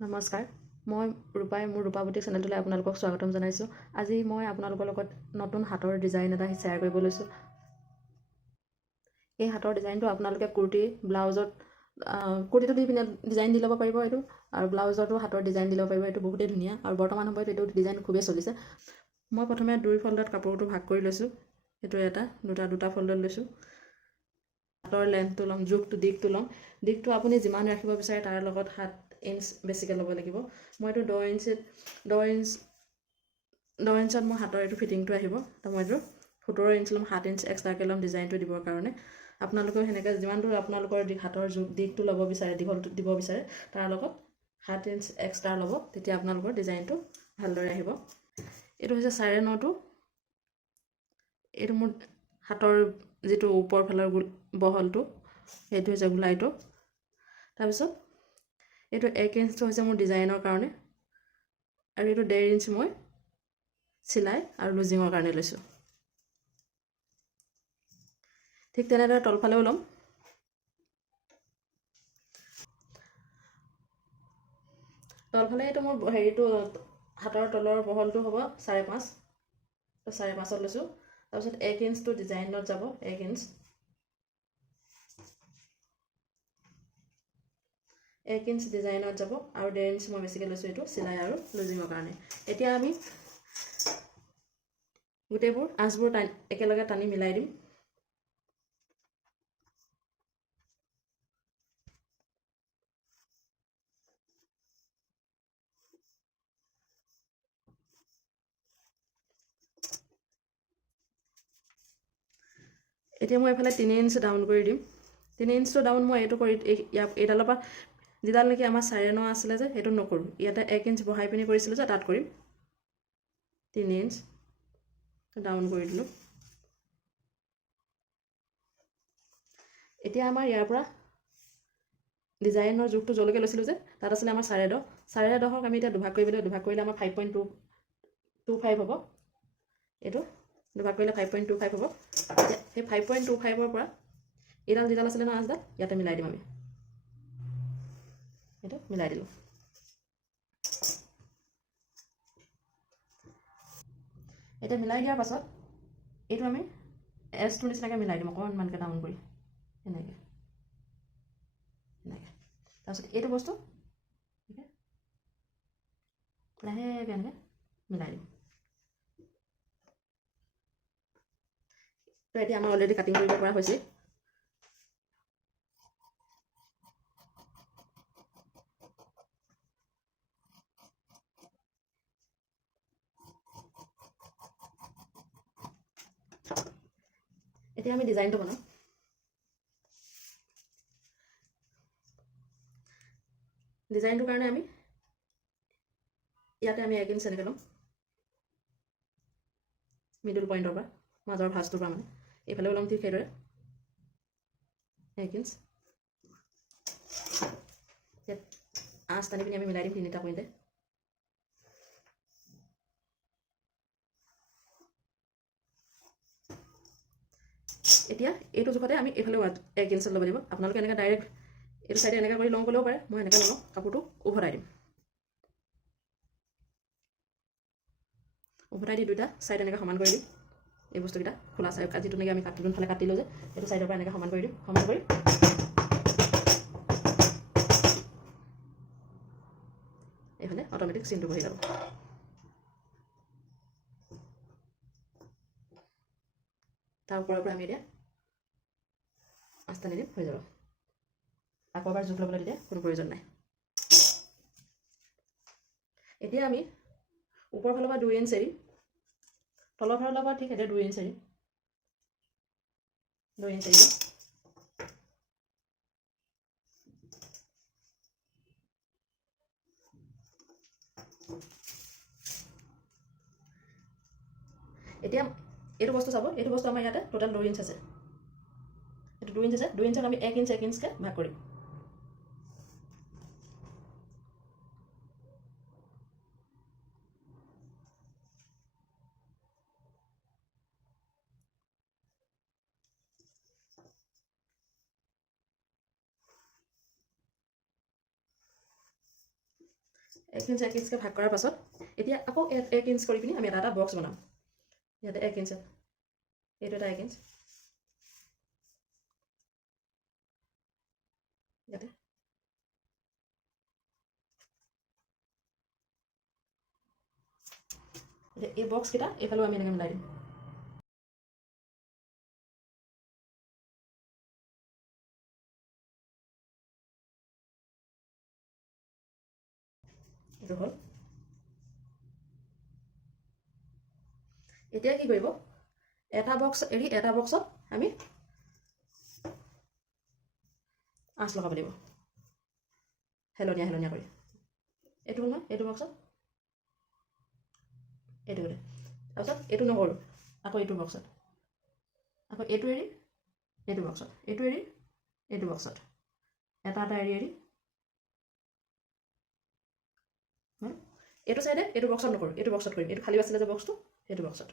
নমস্কাৰ, মই ৰূপাই মোৰ ৰূপাৱতী চেনেলটোলৈ আপোনালোকক স্বাগতম জনাইছোঁ। আজি মই আপোনালোকৰ লগত নতুন হাতৰ ডিজাইন এটা শ্বেয়াৰ কৰিব লৈছোঁ। এই হাতৰ ডিজাইনটো আপোনালোকে কুৰ্তি, ব্লাউজত কুৰ্তিটো দি পিনে ডিজাইন দি ল'ব পাৰিব এইটো, আৰু ব্লাউজতো হাতৰ ডিজাইন দি ল'ব পাৰিব। এইটো বহুতেই ধুনীয়া আৰু বৰ্তমান সময়ত এইটো ডিজাইন খুবেই চলিছে। মই প্ৰথমে 2 ফল্ডত কাপোৰটো ভাগ কৰি লৈছোঁ। এইটো দুটা ফল্ডত লৈছোঁ। হাতৰ লেন্থটো ল'ম, জোখটো দিশটো ল'ম। দিশটো আপুনি যিমান ৰাখিব বিচাৰে তাৰ লগত 7 ইঞ্চ বেছিকৈ ল'ব লাগিব। মই এইটো 10 ইঞ্চত মোৰ হাতৰ এইটো ফিটিংটো আহিব। তো মই এইটো 17 ইঞ্চ ল'ম, 7 ইঞ্চ এক্সট্ৰাকৈ ল'ম ডিজাইনটো দিবৰ কাৰণে। আপোনালোকেও সেনেকৈ যিমান দূৰ আপোনালোকৰ হাতৰ দিশটো ল'ব বিচাৰে, দীঘলটো দিব বিচাৰে, তাৰ লগত 7 ইঞ্চ এক্সট্ৰা ল'ব। তেতিয়া আপোনালোকৰ ডিজাইনটো ভালদৰে আহিব। এইটো হৈছে 9.5টো। এইটো মোৰ হাতৰ যিটো ওপৰ ফালৰ বহলটো, সেইটো হৈছে গোলাইটো। তাৰপিছত এইটো 1 ইঞ্চটো হৈছে মোৰ ডিজাইনৰ কাৰণে, আৰু এইটো 1.5 ইঞ্চ মই চিলাই আৰু লুজিঙৰ কাৰণে লৈছোঁ। ঠিক তেনেদৰে তলফালেও ল'ম। তলফালে এইটো মোৰ হাতৰ তলৰ বহলটো হ'ব 5.5, তো 5.5ত লৈছোঁ। তাৰপিছত 1 ইঞ্চটো ডিজাইনত যাব, 1 ইঞ্চ। 1 ইঞ্চ ডিজাইনত যাব আৰু 1.5 ইঞ্চ মই বেছিকৈ লৈছোঁ এইটো চিলাই আৰু লুজিঙৰ কাৰণে। এতিয়া আমি গোটেইবোৰ আঁচবোৰ একেলগে টানি মিলাই দিম। এতিয়া মই এইফালে 3 ইঞ্চ ডাউন কৰি দিম। 3 ইঞ্চটো ডাউন মই এইটো কৰি এইডালৰ পৰা যিডাল নেকি আমাৰ 9.5 আছিলে যে সেইটো নকৰোঁ। ইয়াতে 1 ইঞ্চ বহাই পিনি কৰিছিলোঁ যে তাত কৰিম। 3 ইঞ্চ ডাউন কৰি দিলোঁ। এতিয়া আমাৰ ইয়াৰ পৰা ডিজাইনৰ জোখটো যলৈকে লৈছিলোঁ যে তাত আছিলে আমাৰ 10.5। 10.5ক আমি এতিয়া দুভাগ কৰিলে আমাৰ 5.25 হ'ব। এইটো দুভাগ কৰিলে 5.25 হ'ব। সেই 5.25ৰ পৰা এইডাল যিডাল আছিলে ন আঁচডাল, ইয়াতে মিলাই দিম আমি। এইটো মিলাই দিলোঁ। এতিয়া মিলাই দিয়াৰ পাছত এইটো আমি এছটোৰ নিচিনাকৈ মিলাই দিম, অকণমানকৈ ডাউন কৰি এনেকৈ। তাৰপিছত এইটো বস্তু লাহেকৈ এনেকৈ মিলাই দিম। তো এতিয়া আমাৰ অলৰেডি কাটিং কৰিব পৰা হৈছে। এতিয়া আমি ডিজাইনটো বনাম। ডিজাইনটোৰ কাৰণে আমি ইয়াতে আমি 1 ইঞ্চ এনেকৈ ল'ম, মিডল পইণ্টৰ পৰা, মাজৰ ভাঁজটোৰ পৰা মানে এইফালেও ল'ম ঠিক সেইদৰে 1 ইঞ্চ। ইয়াত আঁচ টানি পিনি আমি মিলাই দিম 3টা পইণ্টে। এতিয়া এইটো জোখতে আমি এইফালেও 1 ইঞ্চত ল'ব লাগিব। আপোনালোকে এনেকৈ ডাইৰেক্ট এইটো চাইডে এনেকৈ কৰি লওঁ ক'লেও পাৰে। মই এনেকৈ নলওঁ, কাপোৰটো উভতাই দিম। উভতাই দি 2টা চাইড এনেকৈ সমান কৰি দিম। এই বস্তুকেইটা খোলা চাইড যিটো নেকি আমি যোনফালে কাটিলোঁ যে সেইটো চাইডৰ পৰা এনেকৈ সমান কৰি দিম। সমান কৰি এইফালে অট'মেটিক চিনটো বহি যাব। তাৰ ওপৰৰ পৰা আমি এতিয়া আঁচ টানি দিম, হৈ যাব। আকৌ এবাৰ জোখ ল'বলৈ দিলে কোনো প্ৰয়োজন নাই। এতিয়া আমি ওপৰ ফালৰ পৰা 2 ইঞ্চ এৰিম, তলৰ ফালৰ পৰা ঠিক এতিয়া 2 ইঞ্চ এৰিম। 2 ইঞ্চ এৰিম। এতিয়া এইটো বস্তু চাব, এইটো বস্তু আমাৰ ইয়াতে টোটেল 2 ইঞ্চ আছে। এইটো 2 ইঞ্চ আছে, 2 ইঞ্চত আমি 1 ইঞ্চকৈ ভাগ কৰিম। 1 ইঞ্চ 1 ইঞ্চকৈ ভাগ কৰাৰ পাছত এতিয়া আকৌ 1 ইঞ্চ কৰি পিনি আমি এটা বক্স বনাম। ইয়াতে 1 ইঞ্চ, এইটো এটা 1 ইঞ্চ, ইয়াতে এতিয়া এই বক্সকেইটা এইফালেও আমি এনেকৈ মিলাই দিম। এইটো হ'ল। এতিয়া কি কৰিব, এটা বক্স এৰি এটা বক্সত আমি আঁচ লগাব লাগিব হেলনীয়া হেলনীয়া কৰি। এইটো হ'ল নহয়, এইটো বক্সত এইটো গোটেই, তাৰপিছত এইটো নকৰোঁ, আকৌ এইটো বক্সত, আকৌ এইটো এৰি এইটো বক্সত, এইটো এৰি এইটো বক্সত, এটা এটা এৰি এৰি এইটো চাইডে এইটো বক্সত নকৰোঁ, এইটো বক্সত কৰিম, এইটো খালী আছিলে যে বক্সটো সেইটো বক্সত।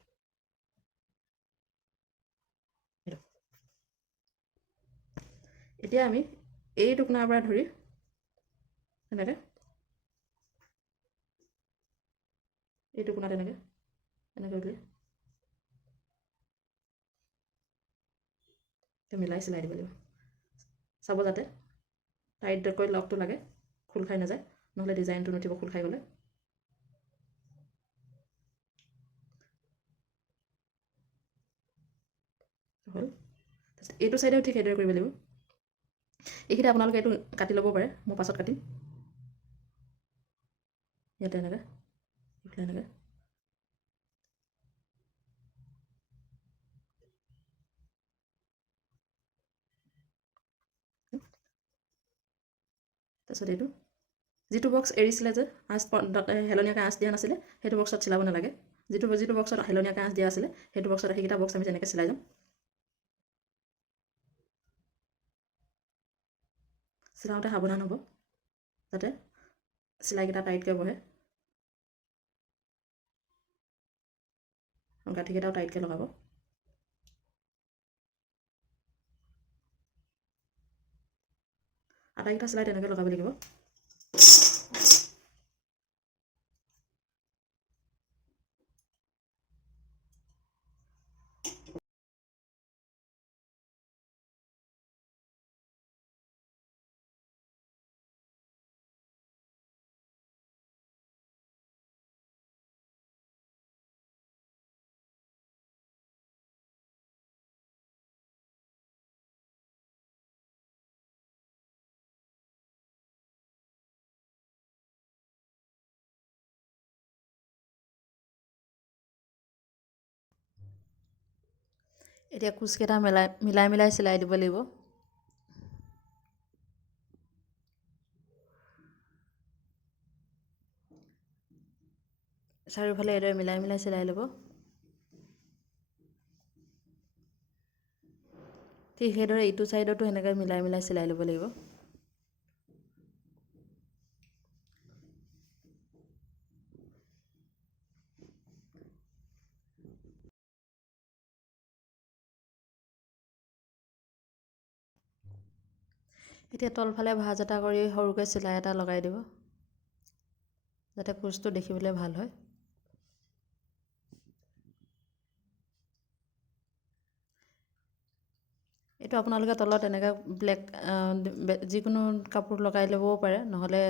এতিয়া আমি এই টুকুৰাৰ পৰা ধৰি এনেকৈ এই টুকুৰাত এনেকৈ উলিয়াই মিলাই চিলাই দিব লাগিব। চাব যাতে টাইটকৈ লগটো লাগে, খোল খাই নাযায়, নহ'লে ডিজাইনটো নুঠিব খোল খাই গ'লে। হ'ল। তাৰপিছত এইটো চাইডেও ঠিক সেইদৰে কৰিব লাগিব। এইখিনি আপোনালোকে এইটো কাটি ল'ব পাৰে, মই পাছত কাটিম। ইয়াতে এনেকৈ এইফালে এনেকৈ তাৰপিছত এইটো যিটো বক্স এৰিছিলে যে আঁচ হেলনীয়াকৈ আঁচ দিয়া নাছিলে সেইটো বক্সত চিলাব নালাগে। যিটো বক্সত হেলনীয়াকৈ আঁচ দিয়া আছিলে সেইটো বক্সত সেইকেইটা বক্স আমি তেনেকৈ চিলাই যাম। চিলাওঁতে সাৱধান হ'ব যাতে চিলাইকেইটা টাইটকৈ বহে, গাঁঠিকেইটাও টাইটকৈ লগাব। আটাইকেইটা চিলাই তেনেকৈ লগাব লাগিব। এতিয়া কোচকেইটা মিলাই চিলাই দিব লাগিব। চাৰিওফালে এইদৰে মিলাই চিলাই ল'ব। ঠিক সেইদৰে ইটো ছাইডতো সেনেকৈ মিলাই চিলাই ল'ব লাগিব। এতিয়া তলফালে ভাঁজ এটা কৰি সৰুকৈ চিলাই এটা লগাই দিব যাতে কোচটো দেখিবলৈ ভাল হয়। এইটো আপোনালোকে তলত এনেকৈ ব্লেক যিকোনো কাপোৰ লগাই ল'বও পাৰে, নহ'লে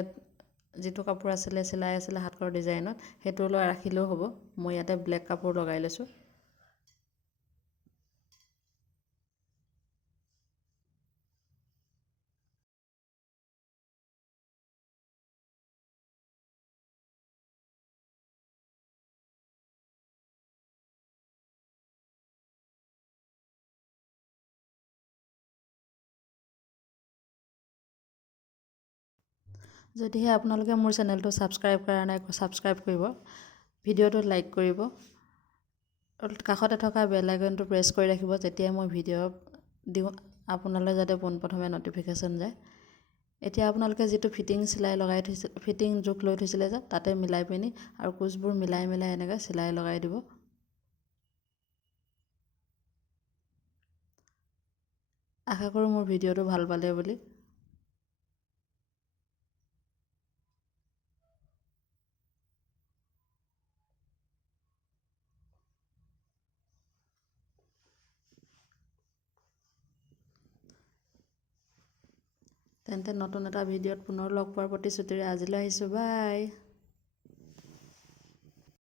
যিটো কাপোৰ চিলাই আছিলে হাতৰ ডিজাইনত সেইটো লৈ ৰাখিলেও হ'ব। মই ইয়াতে ব্লেক কাপোৰ লগাই লৈছোঁ। যদিহে আপোনালোকে মোৰ চেনেলটো ছাবস্ক্ৰাইব কৰা নাই, ছাবস্ক্ৰাইব কৰিব, ভিডিঅ'টো লাইক কৰিব, কাষতে থকা বেল আইকনটো প্ৰেছ কৰি ৰাখিব, যেতিয়াই মই ভিডিঅ' দিওঁ আপোনালৈ যাতে পোনপ্ৰথমে ন'টিফিকেশ্যন যায়। এতিয়া আপোনালোকে যিটো ফিটিং চিলাই লগাই থৈছিল, ফিটিং জোখ লৈ থৈছিলে যে তাতে মিলাই পিনি আৰু কোচবোৰ মিলাই এনেকৈ চিলাই লগাই দিব। আশা কৰোঁ মোৰ ভিডিঅ'টো ভাল পালে বুলি। তেন্তে নতুন এটা ভিডিঅ'ত পুনৰ লগ পোৱাৰ প্ৰতিশ্ৰুতিৰে আজিলৈ আহিছোঁ, বাই।